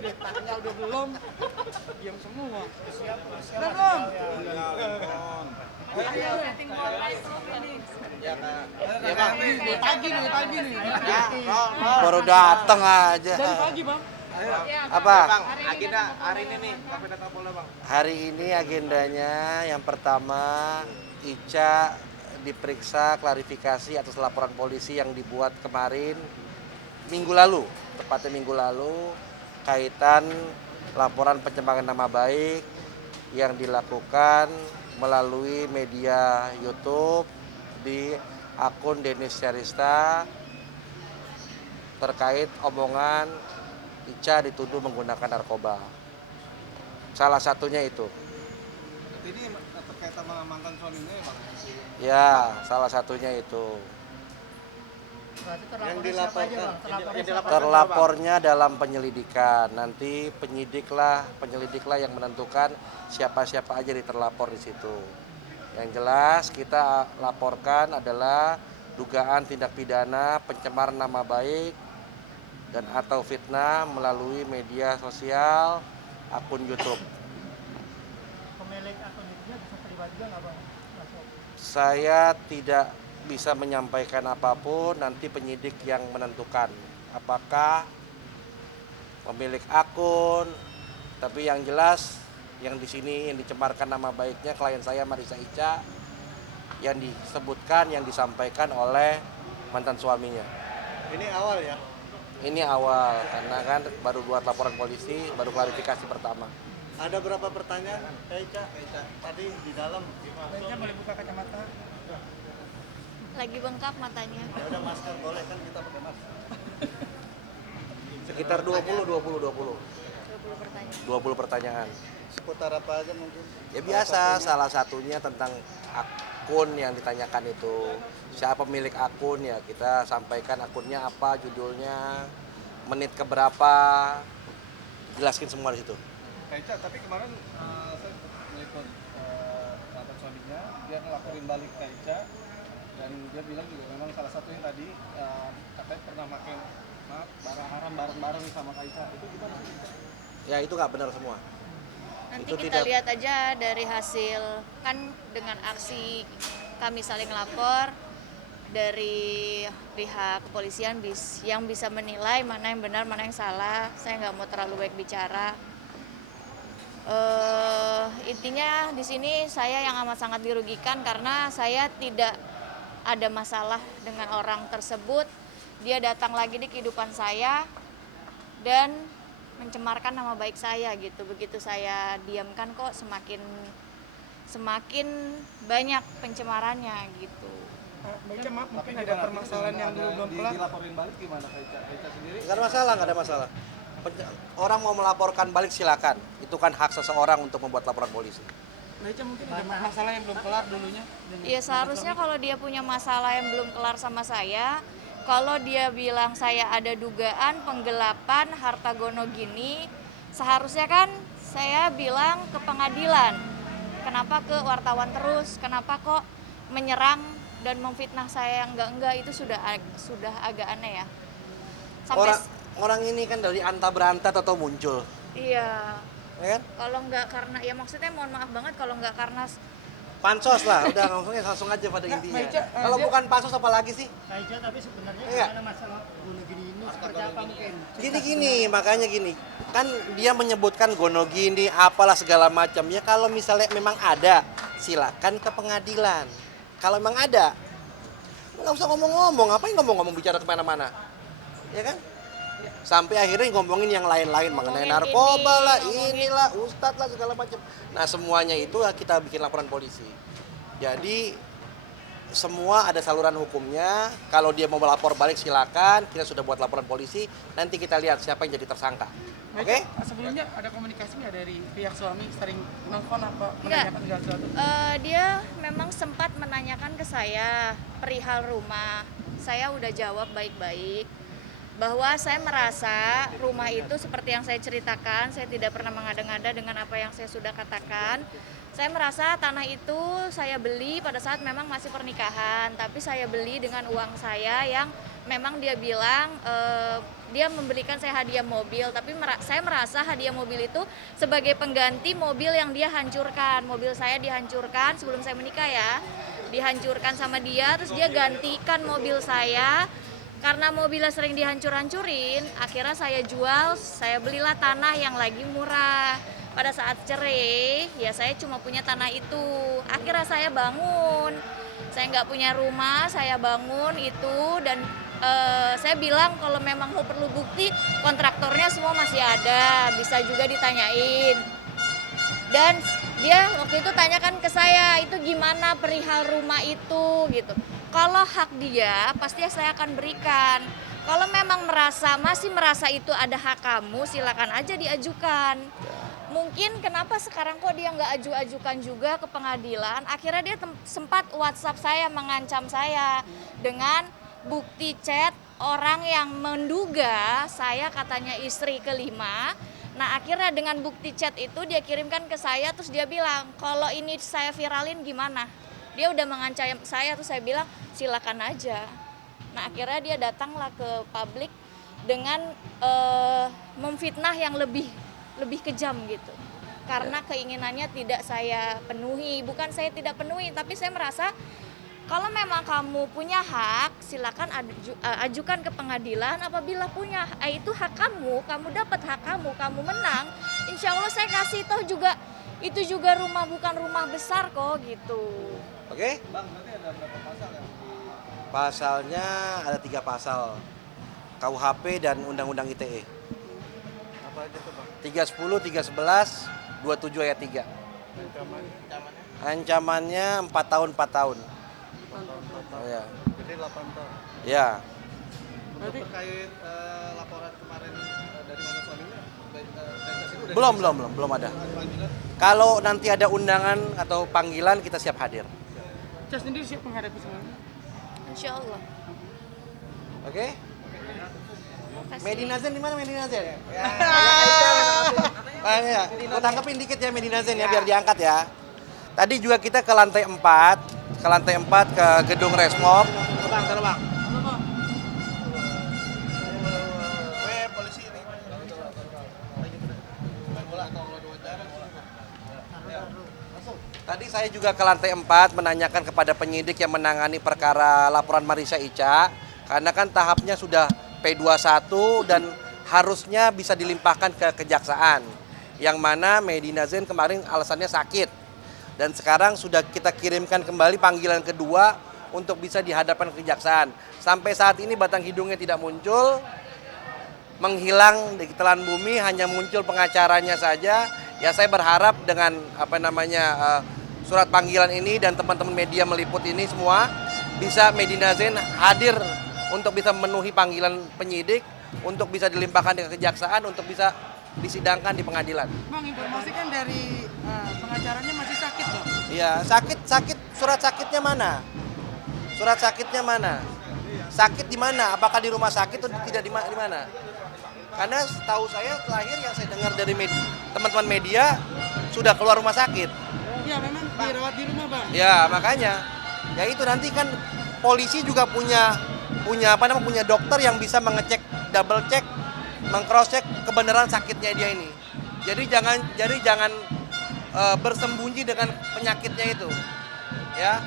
deh, tanya udah belum, diam semua. Siap Om. Ayo setting bola itu ini. Ya Kak. Ya Bang, dari pagi nih. Baru datang aja. Dari pagi Bang. Apa? Bang, agenda hari ini nih, Kapolda Kapolda Bang. Hari ini agendanya yang pertama Ica diperiksa klarifikasi atas laporan polisi yang dibuat kemarin minggu lalu, tepatnya minggu lalu, kaitan laporan pencemaran nama baik yang dilakukan melalui media YouTube di akun Denis Syarista terkait omongan Ica dituduh menggunakan narkoba. Salah satunya itu. Ini terkait sama mantan suaminya ya Bang? Ya, salah satunya itu. Yang dilaporkan. Terlapornya dalam penyelidikan. Nanti penyelidiklah yang menentukan siapa-siapa aja terlapor di situ. Yang jelas kita laporkan adalah dugaan tindak pidana pencemaran nama baik dan atau fitnah melalui media sosial akun YouTube. Pemilik akun itu bisa terlibat juga nggak Bang? Saya tidak bisa menyampaikan apapun, nanti penyidik yang menentukan apakah pemilik akun, tapi yang jelas yang di sini yang dicemarkan nama baiknya klien saya Marissa Ica yang disebutkan, yang disampaikan oleh mantan suaminya. Ini awal ya? Ini awal, karena kan baru buat laporan polisi, baru klarifikasi pertama. Ada berapa pertanyaan? Ica, tadi di dalam. Ica boleh buka kacamata. Lagi bengkak matanya. Ya udah masker boleh kan kita pakai masker. Sekitar 20 pertanyaan. 20 pertanyaan. Seputar apa aja mungkin? Ya biasa, salah satunya tentang akun yang ditanyakan itu. Siapa pemilik akun ya kita sampaikan akunnya apa, judulnya, menit keberapa, jelaskin semua di situ. Ica, tapi kemarin saya meliput mantan suaminya, dia ngelaporin balik ke Ica dan dia bilang juga memang salah satunya tadi katanya pernah pakai barang haram bareng-bareng sama Kak Ica. Itu gimana sih? Ya itu nggak benar semua. Nanti Itu kita tidak- lihat aja dari hasil, kan dengan aksi kami saling lapor dari pihak kepolisian yang bisa menilai mana yang benar mana yang salah. Saya nggak mau terlalu baik bicara. Intinya di sini saya yang amat sangat dirugikan karena saya tidak ada masalah dengan orang tersebut. Dia datang lagi di kehidupan saya dan mencemarkan nama baik saya gitu. Begitu saya diamkan kok semakin banyak pencemarannya gitu. Mbak Ica maaf mungkin ada permasalahan yang belum kelar. Dilaporin balik gimana Kak Ica? Kak Ica sendiri? Nggak ada masalah. Orang mau melaporkan balik silakan. Itu kan hak seseorang untuk membuat laporan polisi. Mbak Ica mungkin ada masalah yang belum kelar dulunya. Ya seharusnya kalau dia punya masalah yang belum kelar sama saya, kalau dia bilang saya ada dugaan penggelapan harta gono gini, seharusnya kan saya bilang ke pengadilan. Kenapa ke wartawan terus? Kenapa kok menyerang dan memfitnah saya yang enggak itu sudah agak aneh ya. Sampai Orang ini kan dari anta beranta atau muncul, iya. ya kan? Kalau enggak karena ya maksudnya mohon maaf banget kalau enggak karena Pansos lah, udah langsung aja pada intinya. Kalau bukan pansos apa lagi sih? Mbak Ica tapi sebenarnya Iya. gimana masalah bunuh gini ini seperti apa mungkin? Makanya gini. Kan dia menyebutkan gono gini, apalah segala macam. Ya kalau misalnya memang ada, silakan ke pengadilan. Kalau memang ada, nggak usah ngomong-ngomong. Ngapain ngomong-ngomong bicara kemana-mana? Ya kan? Sampai akhirnya ngomongin yang lain-lain mengenai narkoba lah, inilah, ustadz lah, segala macam. Nah semuanya itu kita bikin laporan polisi. Jadi semua ada saluran hukumnya. Kalau dia mau melapor balik silakan. Kita sudah buat laporan polisi. Nanti kita lihat siapa yang jadi tersangka. Oke? Sebelumnya ada komunikasi nggak dari pihak suami sering nelfon apa Enggak. menanyakan segala sesuatu? Dia memang sempat menanyakan ke saya perihal rumah. Saya udah jawab baik-baik bahwa saya merasa rumah itu seperti yang saya ceritakan, saya tidak pernah mengada-ngada dengan apa yang saya sudah katakan. Saya merasa tanah itu saya beli pada saat memang masih pernikahan, tapi saya beli dengan uang saya yang memang dia bilang dia membelikan saya hadiah mobil, tapi saya merasa hadiah mobil itu sebagai pengganti mobil yang dia hancurkan. Mobil saya dihancurkan sebelum saya menikah ya, dihancurkan sama dia, terus dia gantikan mobil saya. Karena mobilnya sering dihancur-hancurin, akhirnya saya jual, saya belilah tanah yang lagi murah. Pada saat cerai, ya saya cuma punya tanah itu. Akhirnya saya bangun, saya nggak punya rumah, saya bangun itu dan saya bilang kalau memang mau perlu bukti, kontraktornya semua masih ada, bisa juga ditanyain. Dan dia waktu itu tanyakan ke saya, itu gimana perihal rumah itu gitu. Kalau hak dia, pasti saya akan berikan. Kalau memang masih merasa itu ada hak kamu, silakan aja diajukan. Mungkin kenapa sekarang kok dia nggak ajukan juga ke pengadilan, akhirnya dia sempat WhatsApp saya, mengancam saya dengan bukti chat orang yang menduga saya katanya istri kelima. Nah akhirnya dengan bukti chat itu dia kirimkan ke saya, terus dia bilang kalau ini saya viralin gimana. Dia udah mengancam saya, terus saya bilang silakan aja. Nah akhirnya dia datanglah ke publik dengan memfitnah yang lebih kejam gitu. Karena keinginannya tidak saya penuhi, bukan saya tidak penuhi, tapi saya merasa kalau memang kamu punya hak, silakan ajukan ke pengadilan. Apabila punya itu hak kamu dapat hak kamu menang. Insya Allah saya kasih toh juga itu juga rumah bukan rumah besar kok gitu. Oke? Bang, berarti ada berapa pasal ya? Pasalnya ada 3 pasal. KUHP dan Undang-Undang ITE. Apa aja tuh Bang? 310, 311, 27 ayat 3. Ancamannya 4 tahun, 4 tahun. Oh, ya. Jadi 8 tahun. Ya. Untuk terkait laporan kemarin dari mantan suaminya, Belum ada. Kalau nanti ada undangan atau panggilan kita siap hadir. Saya sendiri siap menghadapi semuanya. Insya Allah. Oke? Makasih. Medina Zen di mana Medina Zen? Ya. Aku tangkepin dikit ya Medina Zen ya biar diangkat ya. Tadi juga kita ke lantai 4, ke gedung Resmob. Terbang. Polisi ini. Tadi saya juga ke lantai 4 menanyakan kepada penyidik yang menangani perkara laporan Marisa Ica. Karena kan tahapnya sudah P21 dan harusnya bisa dilimpahkan ke kejaksaan. Yang mana Medina Zen kemarin alasannya sakit. Dan sekarang sudah kita kirimkan kembali panggilan kedua untuk bisa dihadapkan ke kejaksaan. Sampai saat ini batang hidungnya tidak muncul, menghilang di telan bumi, hanya muncul pengacaranya saja. Ya saya berharap dengan surat panggilan ini dan teman-teman media meliput ini semua bisa Medina Zen hadir untuk bisa memenuhi panggilan penyidik, untuk bisa dilimpahkan ke kejaksaan, untuk bisa disidangkan di pengadilan. Bang, informasi kan dari pengacaranya masih sakit dong. Iya, sakit. Surat sakitnya mana? Sakit di mana? Apakah di rumah sakit atau tidak di mana? Karena setahu saya terakhir yang saya dengar dari teman-teman media sudah keluar rumah sakit. Iya, memang dirawat di rumah, Bang. Ya, makanya. Ya itu nanti kan polisi juga punya dokter yang bisa mengecek, double check, meng-cross check kebenaran sakitnya dia ini. Jadi jangan bersembunyi dengan penyakitnya itu. Ya.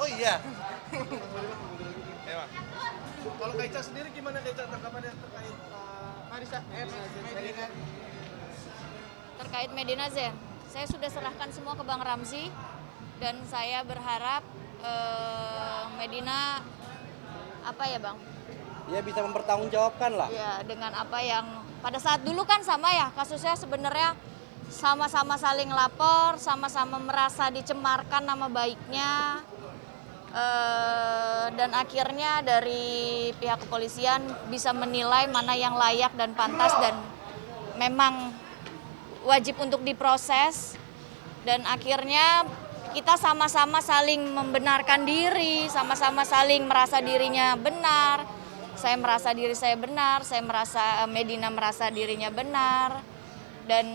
Oh iya. Ewan. Kalau Kak Ica sendiri gimana Kak Ica tanggapannya terkait Medina? Terkait Medina Zen, saya sudah serahkan semua ke Bang Ramzi dan saya berharap Medina apa ya Bang? Ya bisa mempertanggungjawabkan lah. Ya dengan apa yang pada saat dulu kan sama ya kasusnya sebenarnya sama-sama saling lapor, sama-sama merasa dicemarkan nama baiknya. Dan akhirnya dari pihak kepolisian bisa menilai mana yang layak dan pantas dan memang wajib untuk diproses dan akhirnya kita sama-sama saling membenarkan diri, sama-sama saling merasa dirinya benar. Saya merasa diri saya benar, saya merasa Medina merasa dirinya benar dan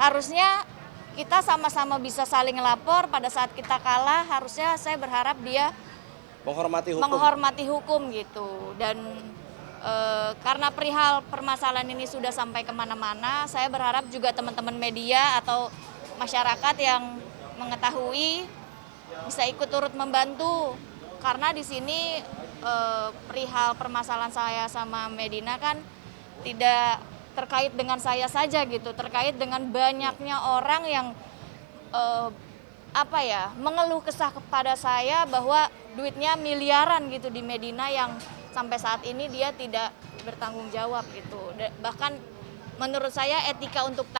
harusnya kita sama-sama bisa saling lapor pada saat kita kalah harusnya saya berharap dia menghormati hukum gitu dan karena perihal permasalahan ini sudah sampai kemana-mana saya berharap juga teman-teman media atau masyarakat yang mengetahui bisa ikut turut membantu karena di sini perihal permasalahan saya sama Medina kan tidak terkait dengan saya saja gitu, terkait dengan banyaknya orang yang mengeluh kesah kepada saya bahwa duitnya miliaran gitu di Medina yang sampai saat ini dia tidak bertanggung jawab gitu. Bahkan menurut saya etika untuk